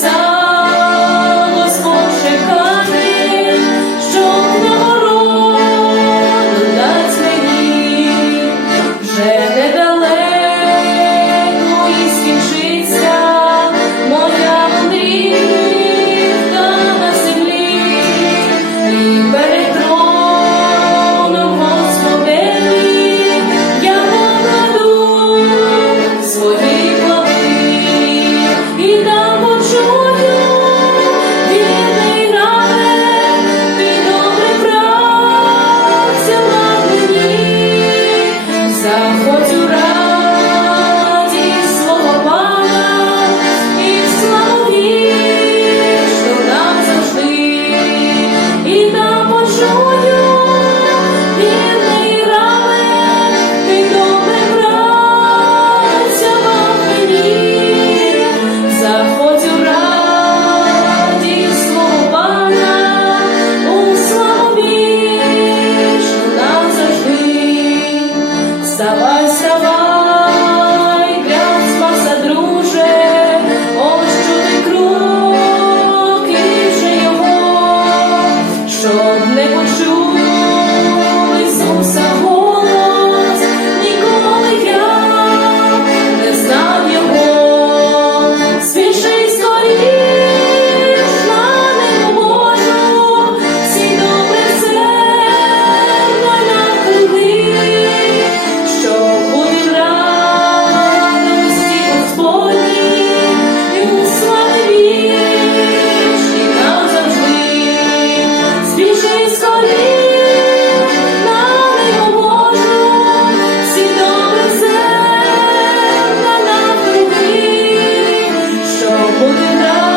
always. You. жодне хочу. holding on.